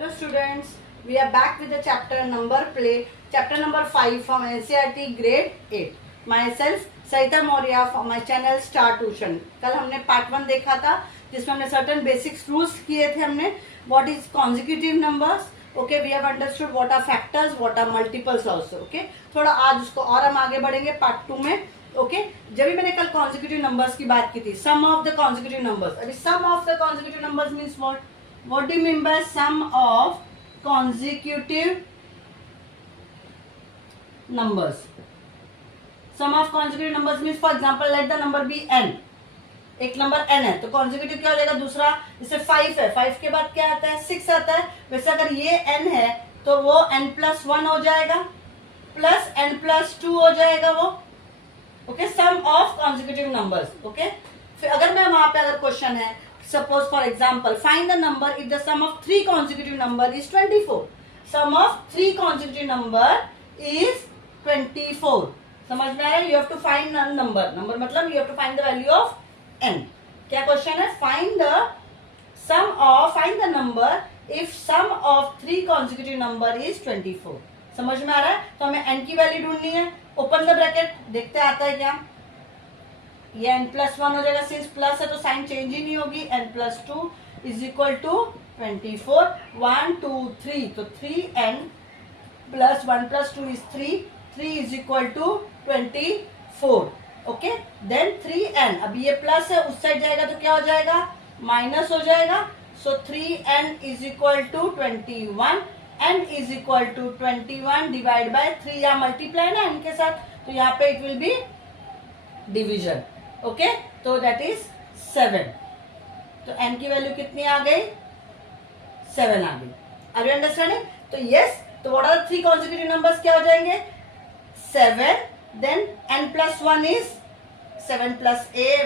Hello students, we are back with the chapter number play, chapter number 5 from NCERT grade 8. Myself Saita Moria from my channel Star Tuition. कल हमने part 1 देखा था जिसमें हमने certain basics rules किए थे हमने. What is consecutive numbers? Okay, we have understood what are factors, what are multiples also. Okay, थोड़ा आज उसको और हम आगे बढ़ेंगे पार्ट 2 में. ओके जब भी मैंने कल कॉन्जिक्यूटिव नंबर्स की बात की थी, sum of the consecutive numbers. अभी sum of the consecutive numbers means what do you mean by sum of consecutive numbers? Sum of consecutive numbers means for example let the number be n. एक number n है तो consecutive क्या हो जाएगा? दूसरा जैसे 5 है, 5 के बाद क्या आता है? 6 आता है. वैसे अगर ये n है तो वो n+1 हो जाएगा प्लस n+2 हो जाएगा वो. Okay, sum of consecutive numbers. Okay, फिर अगर मैं वहां पे अगर क्वेश्चन है suppose for example find the number if the sum of 3 consecutive number is 24. Sum of 3 consecutive number is 24. समझ में आ रहा है? You have to find number. Number मतलब you have to find the value of n. क्या question है? Find the number if sum of 3 consecutive number is 24. समझ में आ रहा है? तो हमें n की वैल्यू ढूंढनी है. ओपन द ब्रैकेट, देखते आता है क्या? ये n+1 हो जाएगा. सिंस प्लस है तो साइन चेंज ही नहीं होगी. n+2 is equal to 24. 1 2 3 तो 3n plus 1+2 is 3. 3 is equal to 24. Okay, then 3n. अभी ये प्लस है, उस साइड जाएगा तो क्या हो जाएगा? माइनस हो जाएगा. So 3n is equal to 21. n is equal to 21 divide by 3. या मल्टीप्लाई ना n के साथ तो यहाँ पे it will B division. Okay, तो दैट इज 7. तो n की वैल्यू कितनी आ गई? 7 आ गई. Are you understanding? तो यस, तो what are the 3 consecutive numbers? क्या हो जाएंगे? 7, then n+1 is 7 +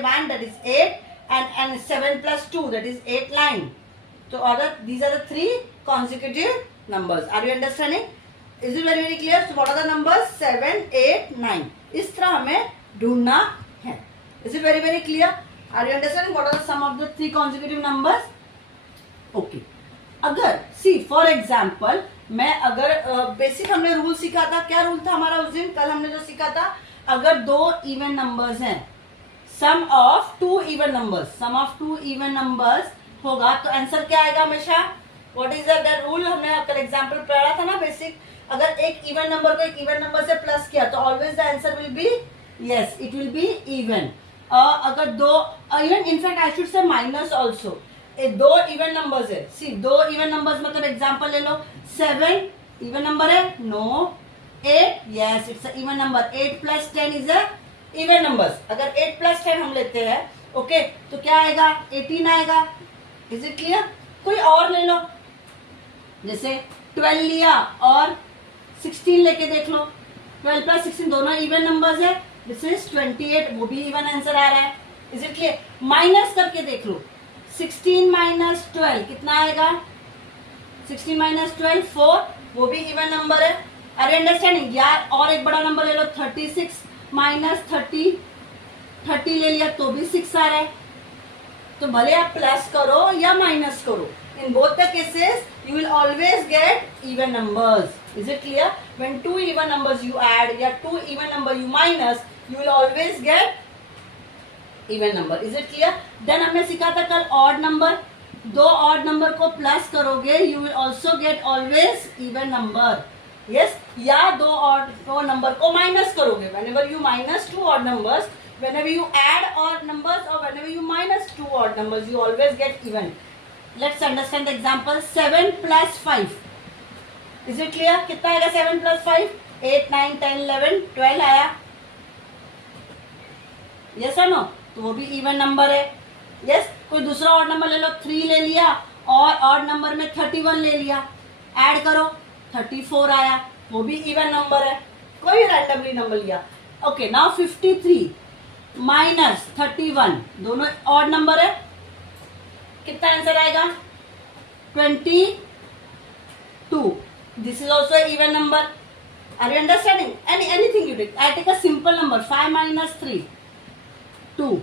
1 that is 8 and 7 + 2 that is 8 9. So these are the 3 consecutive numbers. Are you understanding? Is it very clear? So what are the numbers? 7 8 9. इस तरह हमें ढूंढना है. Is it very clear? Are you understanding? What are the sum of the 3 consecutive numbers? Okay. अगर see for example मैं अगर basic हमने rule सीखा था. क्या रूल था हमारा उस दिन? कल हमने जो सीखा था, अगर 2 इवन नंबर्स हैं, सम ऑफ 2 इवन नंबर्स होगा तो आंसर क्या आएगा हमेशा? What is the rule? हमने कल एग्जांपल पढ़ा था ना बेसिक. अगर एक इवन नंबर को एक इवन नंबर से प्लस किया तो always the answer will be yes, it will be even. अगर दो even, in fact I should say minus also. 2 even numbers है. सी 2 इवन नंबर्स मतलब एग्जांपल ले लो. 7 इवन नंबर है? No. 8 yes, it's a even number. 8 + 10 is a even numbers. अगर 8 + 10 हम लेते हैं ओके तो क्या आएगा? 18 आएगा. Is it clear? कोई और ले लो, जैसे 12 लिया और 16 लेके देख लो. 12 + 16 दोनों इवन नंबर्स है. दिस इज 28, वो भी इवन आंसर आ रहा है. Is it clear? माइनस करके देख लो. 16 - 12 कितना आएगा? 16 - 12 4, वो भी इवन नंबर है. Are you understanding? यार और एक बड़ा नंबर ले लो. 36 - 30 ले लिया तो भी 6 आ रहा है. तो भले आप प्लस करो या माइनस करो, in both the cases you will always get even numbers. Is it clear? When 2 even numbers you add या 2 even number you minus, you will always get even number. Is it clear? Then हमने सीखा था कल odd number. 2 odd number को plus करोगे you will also get always even number. Yes? या 2 number को minus करोगे. Whenever you minus 2 odd numbers, whenever you add odd numbers or whenever you minus 2 odd numbers, you always get even. Let's understand the example. 7 + 5. Is it clear? कितना आएगा 7 + 5? 8 9 10 11 12 आया. Yes or no? तो वो भी even number है. Yes? कोई दूसरा odd number ले लो. 3 ले लिया और ऑड नंबर में 31 ले लिया. ऐड करो 34 आया. वो भी इवन नंबर है. कोई रैंडमली नंबर लिया. ओके, नाउ 53 - 31 दोनों ऑड नंबर है. कितना आंसर आएगा? 22. This is also an even number. Are you understanding? Anything you take. I take a simple number. 5 - 3 2.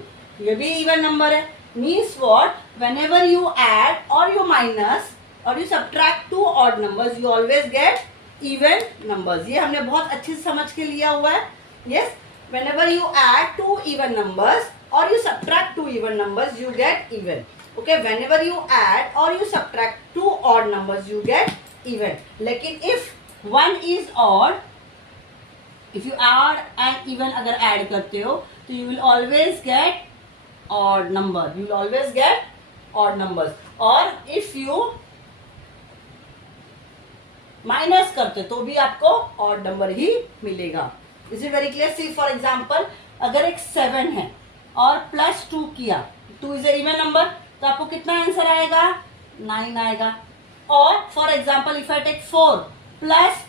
ये भी even number है. Means what? Whenever you add or you minus, और you subtract to odd numbers, you always get even numbers. ये हमने बहुत अच्छे से समझ के लिया हुआ है। Yes, whenever you add two even numbers or you subtract two even numbers, you get even. Okay, whenever you add or you subtract two odd numbers, you get even. लेकिन if one is odd, if you add and even अगर add करते हो तो you will always get odd number. You will always get odd numbers. और if you minus करते तो भी आपको ऑड नंबर ही मिलेगा। Is it very clear? See for example, अगर एक 7 है और प्लस 2 किया, 2 इज ए इवन नंबर, तो आपको कितना आंसर आएगा? 9 आएगा। और for example if I take 4 plus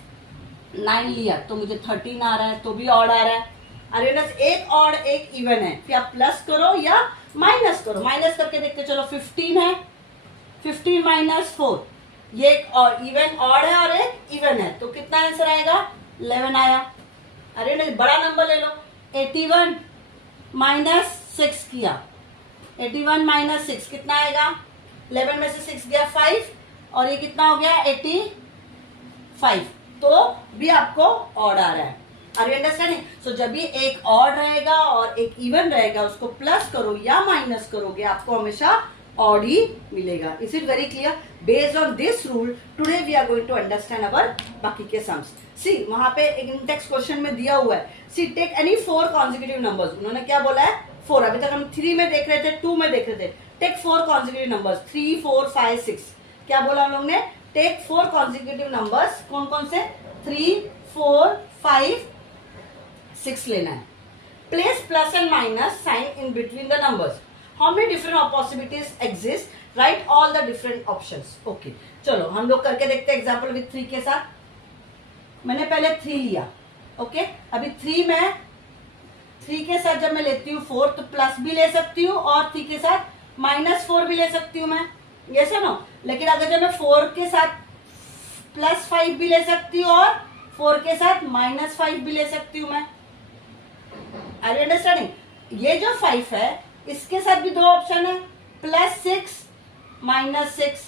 9 लिया तो मुझे 13 आ रहा है, तो भी ऑड आ रहा है। अरे बस एक ऑड एक इवन है, फिर आप प्लस करो या माइनस करो। माइनस करके देखते चलो, 15 है, 15 माइनस 4, ये एक और इवन ऑड है और एक इवन है, तो कितना आंसर आएगा? 11 आया। अरे नहीं, बड़ा नंबर ले लो, 81 माइनस 6 किया, 81 माइनस 6 कितना आएगा? 11 में से 6 गया 5, और ये कितना हो गया? 85, तो भी आपको ऑड आ रहा है। Are you understanding? सो जब भी एक ऑड रहेगा और एक इवन रहेगा, उसको प्लस करो या माइनस करोगे, आपको हमेशा ऑड ही मिलेगा। Is it very clear? Based on this rule today we are going to understand our बाकी के सम्स। सी वहां पे एक इंडेक्स क्वेश्चन में दिया हुआ है, सी टेक एनी 4 कॉन्जिक्यूटिव नंबर्स। उन्होंने क्या बोला है? 4। अभी तक हम 3 में देख रहे थे, 2 में देख रहे थे। Take 4 consecutive numbers, 3, 4, 5, 6। क्या बोला हम लोग ने? Take 4 consecutive numbers. कौन कौन से? 3, 4, 5, 6 लेना है। Place plus and minus sign in between the numbers. How many different possibilities exist? Write all the different options. Okay, चलो हम लोग करके देखते हैं एग्जाम्पल विथ 3 के साथ। मैंने पहले 3 लिया, ओके। अभी 3 में 3 के साथ जब मैं लेती हूँ 4, तो प्लस भी ले सकती हूँ और 3 के साथ माइनस 4 भी ले सकती हूँ मैं, यस है नो। लेकिन अगर जब मैं 4 के साथ प्लस 5 भी ले सकती हूँ और 4 के साथ माइनस 5 भी ले सकती हूँ मैं। Are you understanding? ये जो 5 है इसके साथ भी 2 ऑप्शन है, +6 -6,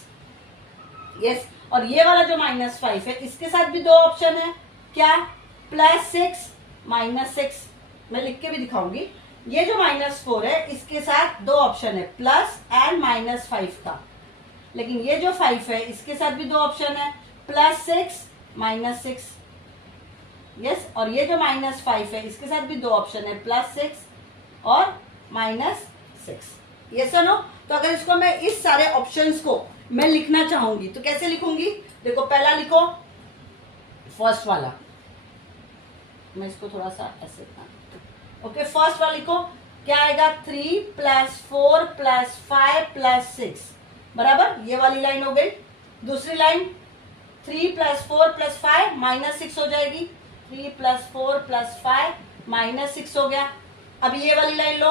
यस। और ये वाला जो -5 है इसके साथ भी 2 ऑप्शन है, क्या? +6 -6। मैं लिख के भी दिखाऊंगी। ये जो -4 है इसके साथ 2 ऑप्शन है, प्लस एंड -5 का। लेकिन ये जो 5 है इसके साथ भी 2 ऑप्शन है, +6 -6, यस। और ये जो -5 है इसके साथ भी 2 ऑप्शन है, +6 और -6, यस और नो। तो अगर इसको मैं इस सारे ऑप्शंस को मैं लिखना चाहूंगी तो कैसे लिखूंगी? देखो, पहला लिखो फर्स्ट वाला, मैं इसको थोड़ा सा ऐसे, ओके। फर्स्ट वाला लिखो, क्या आएगा? 3 + 4 + 5 + 6 बराबर, ये वाली लाइन हो गई। दूसरी लाइन 3 + 4 + 5 -6 हो जाएगी, 3 + 4 + 5 -6 हो गया। अब ये वाली लाइन लो,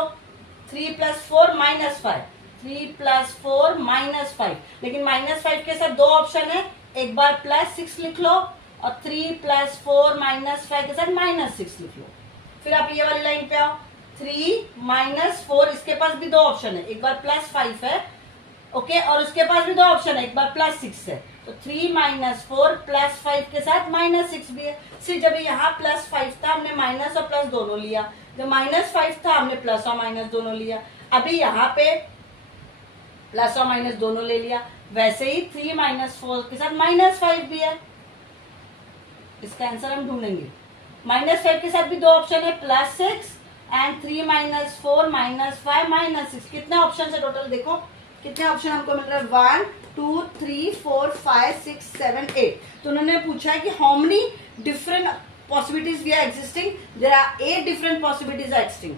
3 + 4 -5, 3 + 4 -5। लेकिन -5 के साथ 2 ऑप्शन है, एक बार +6 लिख लो और 3 + 4 -5 के साथ -6 लिख लो। फिर आप ये वाली लाइन पे आओ, 3 - 4, इसके पास भी 2 ऑप्शन है, एक बार +5 है, ओके, और उसके पास भी 2 ऑप्शन है, एक बार +6 है। तो 3 - 4 +5 के साथ -6 भी है। सिर्फ जब यहाँ +5 था हमने माइनस और प्लस दोनों लिया, जब -5 था हमने प्लस और माइनस दोनों लिया। अभी यहाँ पे प्लस और माइनस दोनों ले लिया। वैसे ही 3 - 4 के साथ -5 भी है। इसका आंसर हम ढूंढेंगे। -5 के साथ भी 2 ऑप्शन है, +6 एंड 3 - 4 -5 -6। कितने ऑप्शन है टोटल? देखो कितने ऑप्शन हमको मिल रहा है, 1 2 3 4 5 6 7 8। तो उन्होंने पूछा है कि how many different possibilities we are existing? There are 8 different possibilities are existing.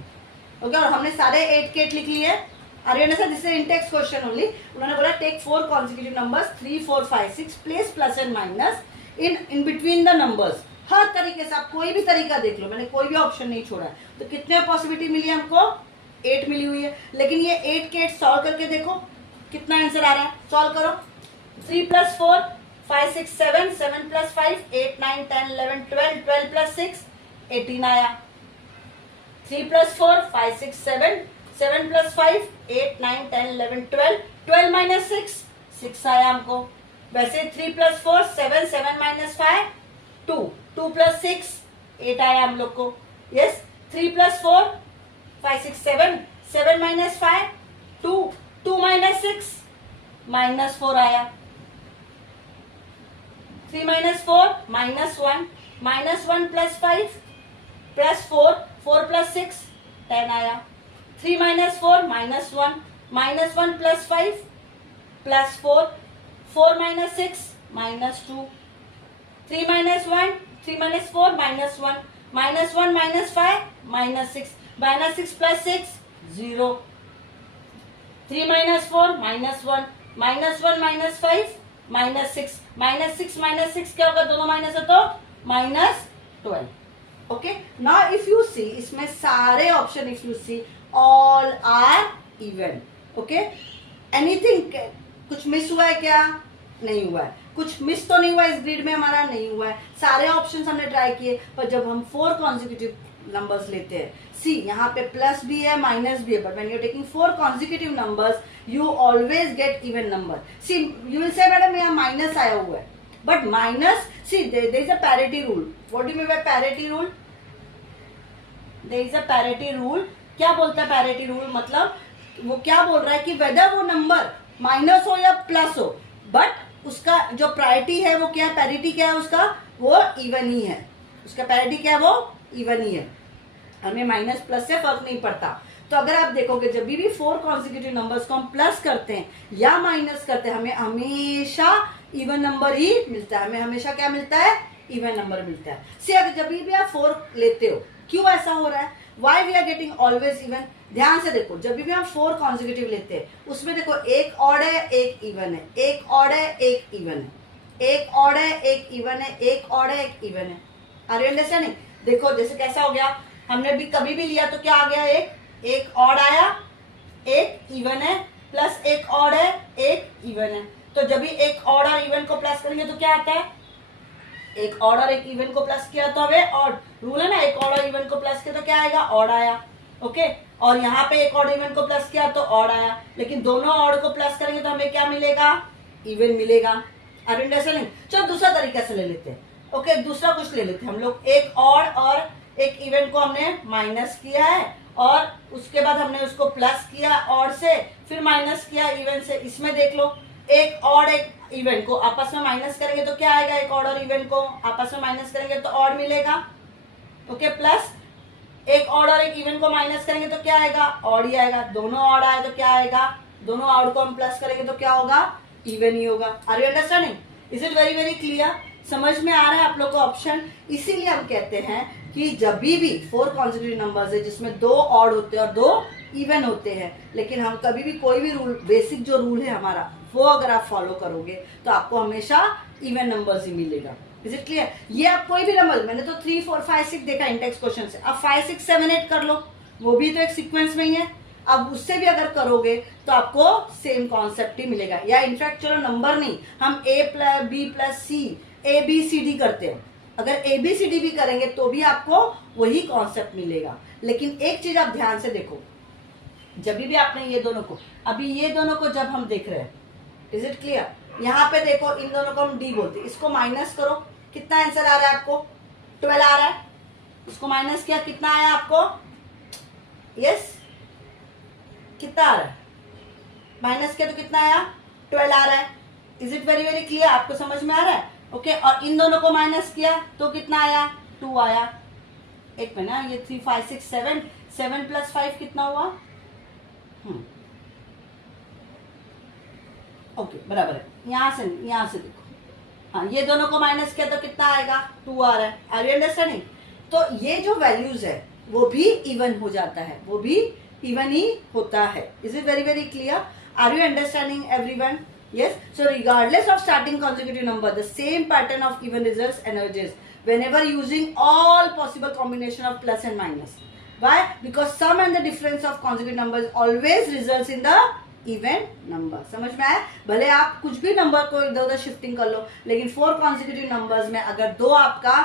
Okay, और हमने सारे 8 के 8 लिख लिए। Are you understand? This is an in-text question only. उन्होंने बोला take 4 consecutive numbers 3 4 5 6, place plus and minus in between the numbers. हर तरीके से आप कोई भी तरीका देख लो, मैंने कोई भी ऑप्शन नहीं छोड़ा है। तो कितने पॉसिबिलिटी मिली हमको? 8 मिली हुई है। लेकिन ये 8 के 8 सॉल्व करके देखो कितना आंसर आ रहा है। सॉल्व करो, 3 + 4 5 6 7, 7 + 5 8 9 10 11 12, 12 + 6 18 आया। 3 + 4 5 6 7, 7 + 5 8 9 10 11 12, 12 - 6 6 आया हमको। वैसे 3 + 4 7, 7 - 5 2, 2 + 6 8 आया हम लोग को। यस, 3 + 4 5 6 7, 7 - 5 2, 2 - 6 -4 आया। 3 - 4 -1, -1 + 5 + 4, 4 + 6 10 आया। 3 - 4 -1, -1 + 5 + 4, 4 - 6 -2, 3 - 1, 3 - 4 -1, -1 - 5 -6, -6 + 6 0, 3 - 4 -1, -1 - 5 -6, -6 - 6 क्या होगा, दोनों माइनस है तो -12। Okay, now if you see, इसमें सारे option if you see all are even. Okay, anything कुछ मिस हुआ है क्या? नहीं हुआ है। कुछ मिस तो नहीं हुआ इस ग्रिड में, हमारा नहीं हुआ है। सारे ऑप्शंस हमने ट्राई किए, पर जब हम 4 कॉन्जिक्यूटिव नंबर्स लेते हैं, सी यहाँ पे प्लस भी है माइनस भी है, but when you taking 4 consecutive numbers you always get even number. See you will say madam यहाँ माइनस आया हुआ है, but minus, see there is a parity rule. What do you mean by parity rule? There is a parity rule. क्या बोलता है parity rule? मतलब वो क्या बोल रहा है कि वेदर वो नंबर माइनस हो या प्लस हो, बट उसका जो प्रायोरिटी है वो क्या है, पैरिटी क्या है उसका, वो इवन ही है। उसका पैरिटी क्या है, वो इवन ही है। हमें माइनस प्लस से फर्क नहीं पड़ता। तो अगर आप देखोगे जब भी 4 कॉन्जिक्यूटिव नंबर्स को हम प्लस करते हैं या माइनस करते हैं, हमें हमेशा इवन नंबर ही मिलता है। हमें हमेशा क्या मिलता है, इवन नंबर मिलता है। से अगर जब भी आप 4 लेते हो, क्यों ऐसा हो रहा है, why we are getting always even? ध्यान से देखो, जब भी हम 4 कॉन्जिक्यूटिव लेते हैं उसमें देखो एक ऑड है एक इवन है, एक ऑड है एक इवन है, एक ऑड है एक इवन है, एक ऑड है एक इवन है। Are you understanding? देखो जैसे कैसा हो गया, हमने भी कभी भी लिया तो क्या आ गया, एक ऑड आया एक इवन है, प्लस एक ऑड है एक इवन है। तो जब भी एक ऑड और इवन को प्लस करेंगे तो क्या आता है, एक ऑड और एक इवन को प्लस किया तो हमें ऑड रूल है ना, एक ऑड और इवन को प्लस किया तो क्या आएगा, ऑड आया। ओके, और यहाँ पे एक ऑड इवन को प्लस किया तो ऑड आया, लेकिन दोनों ऑड को प्लस करेंगे तो हमें क्या मिलेगा, इवन मिलेगा। Are you understanding? चलो दूसरा तरीका से ले लेते हैं। ओके, दूसरा कुछ ले लेते हैं हम लोग। एक ऑड और एक इवन को हमने माइनस किया है और उसके बाद हमने उसको प्लस किया ऑड से, फिर माइनस किया इवन से। इसमें देख लो, एक ऑड एक इवन को आपस में माइनस करेंगे तो क्या आएगा, एक ऑड और इवन को आपस में माइनस करेंगे तो ऑड मिलेगा। ओके, प्लस एक ऑड और एक इवन को माइनस करेंगे तो क्या आएगा, ऑड ही आएगा। दोनों ऑड आए तो क्या आएगा, दोनों ऑड को हम प्लस करेंगे तो क्या होगा, इवन ही होगा। Are you understanding? Is it very very clear? समझ में आ रहा है आप लोग को ऑप्शन? इसीलिए हम कहते हैं कि जब भी 4 कॉन्जिक्यूटिव नंबर्स है जिसमें 2 ऑड होते हैं और 2 इवन होते हैं, लेकिन हम कभी भी कोई भी रूल, बेसिक जो रूल है हमारा, वो अगर आप फॉलो करोगे तो आपको हमेशा इवन नंबर्स ही मिलेगा। Is it clear? ये आप कोई भी नंबर, मैंने तो 3 4 5 6 देखा इंडेक्स क्वेश्चन से, अब 5 6 7 8 कर लो, वो भी तो एक सीक्वेंस में ही है। अब उससे भी अगर करोगे तो आपको सेम कॉन्सेप्ट ही मिलेगा। या इनफैक्ट चलो नंबर नहीं, हम a + b + c ABCD करते हैं, अगर ABCD भी करेंगे तो भी आपको वही कॉन्सेप्ट मिलेगा। लेकिन एक चीज आप ध्यान से देखो, जब भी आपने ये दोनों को, अभी ये दोनों को जब हम देख रहे हैं, इज इट क्लियर? यहाँ पे देखो, इन दोनों को हम डी बोलते हैं, इसको माइनस करो, कितना आंसर आ रहा है आपको, 12 आ रहा है। इसको माइनस किया, कितना आया आपको, यस कितना आ रहा है, माइनस किया तो कितना आया, 12 आ रहा है। Is it very very clear? आपको समझ में आ रहा है? ओके, और इन दोनों को माइनस किया तो कितना आया, 2 आया। एक मिनट ना, ये 3 5 6 7, 7 + 5 कितना हुआ, ओके बराबर है। यहाँ से देखो, हाँ ये दोनों को माइनस किया तो कितना आएगा, 2 आ रहा है। Are you understanding? तो ये जो वैल्यूज है वो भी इवन हो जाता है, वो भी इवन ही होता है। Is it very very clear? Are you understanding everyone? Yes. So regardless of starting consecutive number, the same pattern of even results emerges whenever using all possible combination of plus and minus. Why? Because sum and the difference of consecutive numbers always results in the even number. समझ में आया? भले आप कुछ भी number को इधर उधर शिफ्टिंग कर लो, लेकिन 4 consecutive numbers में अगर 2 आपका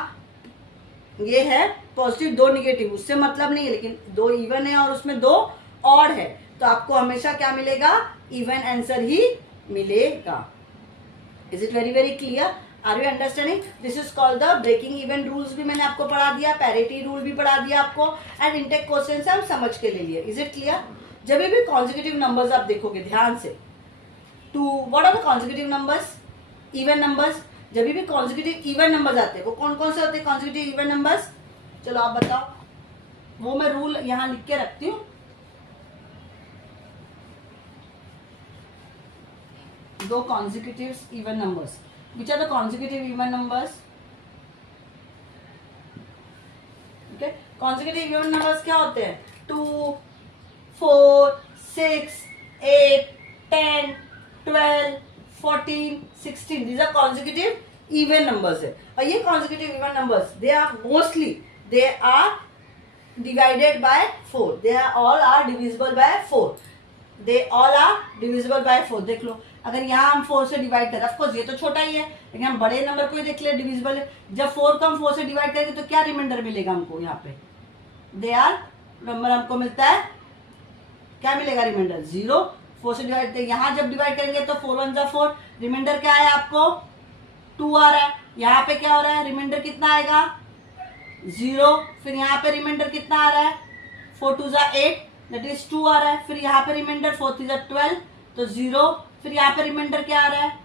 ये है पॉजिटिव 2 निगेटिव, उससे मतलब नहीं है, लेकिन 2 इवन है और उसमें 2 ऑड है, तो आपको हमेशा क्या मिलेगा, इवन आंसर ही मिलेगा। Is it very very clear? Are you understanding? This is called the breaking even rules भी मैंने आपको पढ़ा दिया, पैरिटी रूल भी पढ़ा दिया आपको, एंड इनटेक क्वेश्चन से हम समझ के ले लिए। Is it clear? जब भी कॉन्जिक्यूटिव नंबर्स आप देखोगे ध्यान से, to what are the consecutive numbers? Even numbers. जब भी कॉन्जिक्यूटिव इवन नंबर्स आते हैं वो कौन कौन से होते हैं कॉन्जिक्यूटिव इवन नंबर्स? चलो आप बताओ, वो मैं रूल यहां लिख के रखती हूँ। दो consecutive even numbers. Which are the consecutive even numbers? Okay, consecutive even numbers क्या होते हैं? 2, 4, 6, 8, 10, 12, 14, 16. These are consecutive even numbers है। और ये consecutive even numbers, they are mostly they are divided by 4. They are all are divisible by 4. They all are divisible by 4. देख लो, अगर यहाँ हम 4 से डिवाइड करें, ऑफकोर्स ये तो छोटा ही है, लेकिन हम बड़े नंबर को ही देख ले डिविजिबल है। जब 4 को हम 4 से डिवाइड करेंगे तो क्या रिमाइंडर मिलेगा हमको? यहाँ पे दे आर नंबर हमको मिलता है, क्या मिलेगा रिमाइंडर? 0। 4 से डिवाइड, यहाँ जब डिवाइड करेंगे तो 4 1 4, रिमाइंडर क्या है आपको? 2 आ रहा है। यहाँ पे क्या हो रहा है? रिमाइंडर कितना आएगा? 0। फिर यहाँ पे रिमाइंडर कितना आ रहा है? 4 2 8, दैट इज 2 आ रहा है। फिर यहाँ पे रिमाइंडर 4 3 12, तो 0। फिर यहाँ पे रिमाइंडर क्या आ रहा है?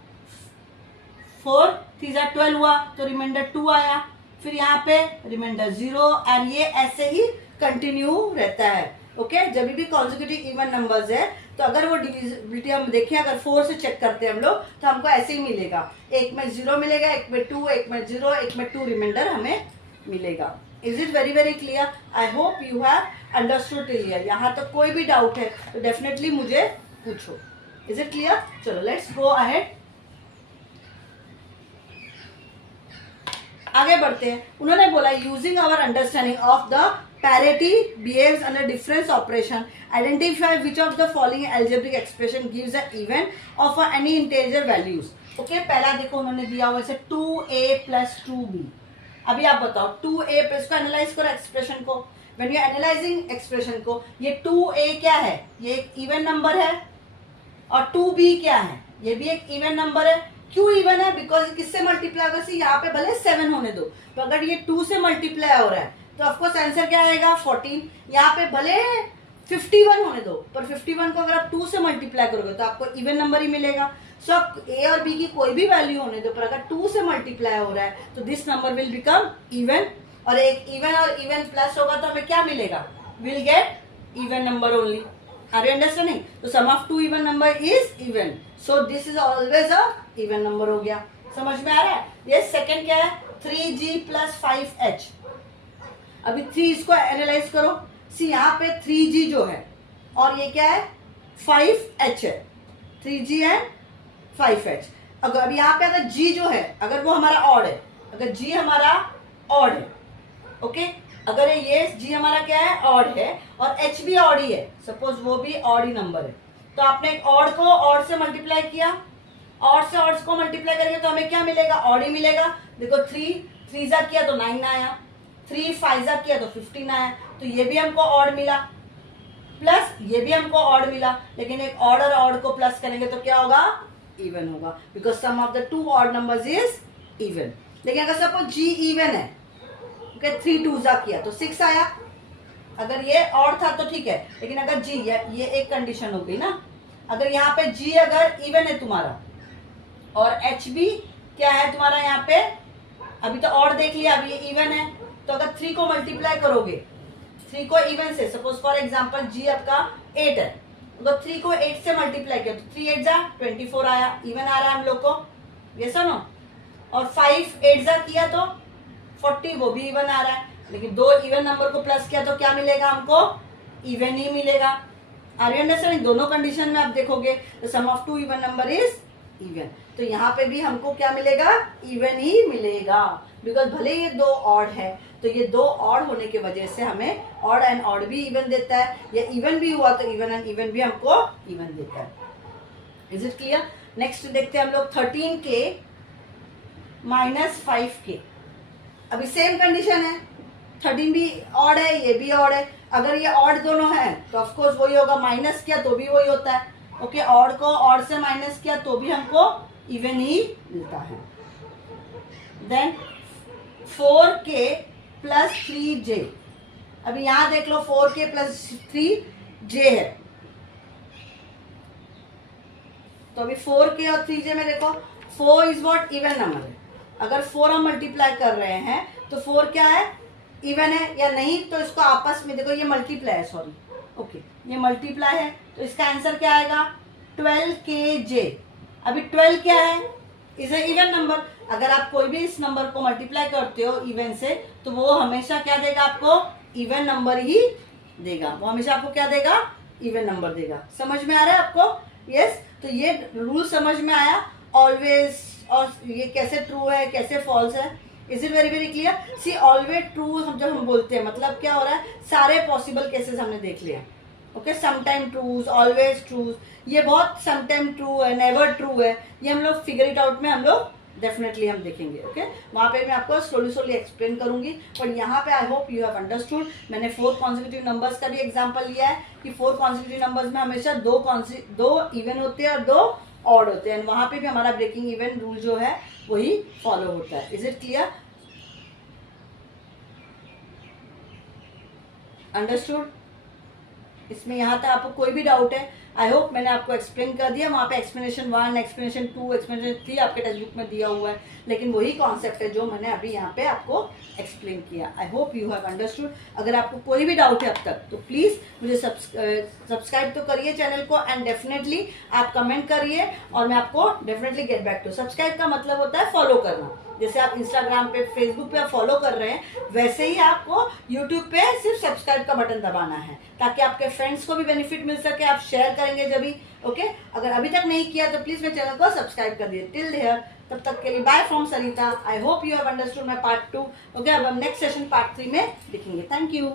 4 3 12 हुआ, तो रिमाइंडर 2 आया। फिर यहाँ पे रिमाइंडर 0, एंड ये ऐसे ही कंटिन्यू रहता है। ओके, जब भी कॉन्जिक्यूटिव इवन नंबर्स है तो अगर वो डिविजिबिलिटी हम देखें, अगर 4 से चेक करते हैं हम लोग, तो हमको ऐसे ही मिलेगा, एक में 0 मिलेगा, एक में 2, एक में 0, एक में 2 रिमाइंडर हमें मिलेगा। Is it very very clear? I hope you have understood till here. यहाँ तक कोई भी डाउट है तो डेफिनेटली मुझे पूछो। Is it clear? चलो लेट्स गो अहेड, आगे बढ़ते हैं। उन्होंने बोला using our understanding of the parity behaves under difference operation, identify which of the following algebraic expression gives a even of any integer values. Okay, पहला देखो उन्होंने दिया हुआ है 2a + 2b। अभी आप बताओ 2a प्लस को एनालाइज करो एक्सप्रेशन को। व्हेन यू एनालाइजिंग एक्सप्रेशन को, ये 2a क्या है? ये एक इवन नंबर है, और 2b क्या है? ये भी एक इवन नंबर है। क्यों इवन है? बिकॉज किससे मल्टीप्लाई होगा? सी यहाँ पे भले 7 होने दो, तो अगर ये 2 से मल्टीप्लाई हो रहा है तो ऑफकोर्स आंसर क्या आएगा? 14। यहाँ पे भले 51 होने दो, पर 51 को अगर आप 2 से मल्टीप्लाई करोगे तो आपको इवन नंबर ही मिलेगा। सो ए और बी की कोई भी वैल्यू होने दो, पर अगर 2 से मल्टीप्लाई हो रहा है तो this number will become even, और एक इवन और इवन प्लस होगा तो हमें क्या मिलेगा? Will get even number only. Are you understanding? तो sum of 2 even number is even, so this is always a even number हो गया। समझ में आ रहा है? ये सेकंड क्या है? 3g + 5h। अभी 3 इसको एनालाइज करो। सी यहाँ पे 3g जो है, और ये क्या है? 5h है। 3g and 5h। अगर अभी यहाँ पे अगर g जो है, अगर वो हमारा ऑड है, अगर g हमारा ऑड है, ओके, अगर ये g हमारा क्या है? ऑड है, और h भी ऑड ही है, सपोज वो भी ऑड ही नंबर है, तो आपने एक ऑड को ऑड से मल्टीप्लाई किया, ऑड से ऑड को मल्टीप्लाई करेंगे तो हमें क्या मिलेगा? ऑड ही मिलेगा। देखो 3 जा किया तो 9 आया, 3 5 जा किया तो 15 आया, तो ये भी हमको ऑड मिला, प्लस ये भी हमको ऑड मिला। लेकिन एक ऑड और ऑड को प्लस करेंगे तो क्या होगा? इवन होगा, because sum of the 2 odd numbers is even. लेकिन अगर सपोज g इवन है, ओके, 3 2 जा किया तो 6 आया। अगर ये ऑड था तो ठीक है, लेकिन अगर g, ये एक कंडीशन हो गई ना, अगर यहाँ पे g अगर इवन है तुम्हारा, और h भी क्या है तुम्हारा यहाँ पे? अभी तो ऑड देख लिया, अभी ये इवन है, तो अगर 3 को मल्टीप्लाई करोगे, 3 को इवन से, सपोज फॉर एग्जांपल g आपका 8 है, तो 3 को 8 से मल्टीप्लाई किया तो 3 8 जा 24 आया, इवन आ रहा है हम लोग को, ये सुनो। और 5 8 जा किया तो 40, वो भी इवन आ रहा है। लेकिन 2 इवन नंबर को प्लस किया तो क्या मिलेगा हमको? इवन ही मिलेगा। Are you understanding? दोनों कंडीशन में आप देखोगे तो sum of 2 even number is even, तो यहाँ पे भी हमको क्या मिलेगा? इवन ही मिलेगा, बिकॉज भले ये 2 ऑड है, तो ये 2 ऑड होने की वजह से हमें ऑड एंड ऑड भी इवन देता है, या इवन भी हुआ तो इवन एंड इवन भी हमको इवन देता है। Is it clear? नेक्स्ट देखते हैं हम लोग 13k - 5k। अभी सेम कंडीशन है, 13 भी ऑड है, ये भी ऑड है। अगर ये ऑड दोनों है तो ऑफकोर्स वही होगा, माइनस किया तो भी वही होता है। ओके, ऑड को ऑड से माइनस किया तो भी हमको इवन ही मिलता है। देन 4k प्लस 3j, अभी यहां देख लो 4k प्लस 3j है, तो अभी 4k और 3j में देखो 4 इज व्हाट, इवन नंबर है। अगर 4 हम मल्टीप्लाई कर रहे हैं तो 4 क्या है, इवन है या नहीं, तो इसको आपस में देखो, ये मल्टीप्लाई है, सॉरी ओके, ये मल्टीप्लाई है, तो इसका आंसर क्या आएगा 12kj। अभी 12 क्या है, इज ए इवन नंबर। अगर आप कोई भी इस नंबर को मल्टीप्लाई करते हो इवन से, तो वो हमेशा क्या देगा आपको, इवन नंबर ही देगा, वो हमेशा आपको क्या देगा, इवन नंबर देगा। समझ में आ रहा है आपको? यस। तो ये रूल समझ में आया, ऑलवेज, और ये कैसे ट्रू है कैसे फॉल्स है। Is it very very clear? See always true हम जब हम बोलते हैं, मतलब क्या हो रहा है, सारे पॉसिबल केसेस हमने देख लिया। ओके, समटाइम ट्रूज, ऑलवेज ट्रूज, ये बहुत समटाइम ट्रू है, नेवर ट्रू है, ये हम लोग फिगर इट आउट में हम लोग डेफिनेटली हम देखेंगे। ओके, वहां पे मैं आपको स्लोली एक्सप्लेन करूंगी, पर यहाँ पे आई होप यू हैव अंडरस्टूड। मैंने 4 कॉन्सेक्यूटिव नंबर्स का भी एग्जांपल लिया है कि 4 कॉन्सेक्यूटिव नंबर्स में हमेशा दो इवन होते हैं और 2 ऑड होते हैं, वहां पे भी हमारा ब्रेकिंग इवन रूल जो है वही फॉलो होता है। Is it clear? अंडरस्टूड? इसमें यहाँ तक आपको कोई भी डाउट है, आई होप मैंने आपको एक्सप्लेन कर दिया। वहाँ पे एक्सप्लेनेशन 1, एक्सप्लेनेशन 2, एक्सप्लेनेशन 3 आपके टेक्स्ट बुक में दिया हुआ है, लेकिन वही कॉन्सेप्ट है जो मैंने अभी यहाँ पे आपको एक्सप्लेन किया। आई होप यू हैव अंडरस्टूड। अगर आपको कोई भी डाउट है अब तक, तो प्लीज़ मुझे सब्सक्राइब तो करिए चैनल को, एंड डेफिनेटली आप कमेंट करिए और मैं आपको definitely get back to. Subscribe का मतलब होता है फॉलो करना, जैसे आप इंस्टाग्राम पे, फेसबुक पे आप फॉलो कर रहे हैं, वैसे ही आपको यूट्यूब पे सिर्फ सब्सक्राइब का बटन दबाना है, ताकि आपके फ्रेंड्स को भी बेनिफिट मिल सके, आप शेयर करेंगे जब भी। ओके, अगर अभी तक नहीं किया तो प्लीज मेरे चैनल को सब्सक्राइब कर दिए। टिल देयर, तब तक के लिए bye from Sarita. I hope you have understood my part 2। Okay, अब हम नेक्स्ट सेशन पार्ट 3 में दिखेंगे। Thank you.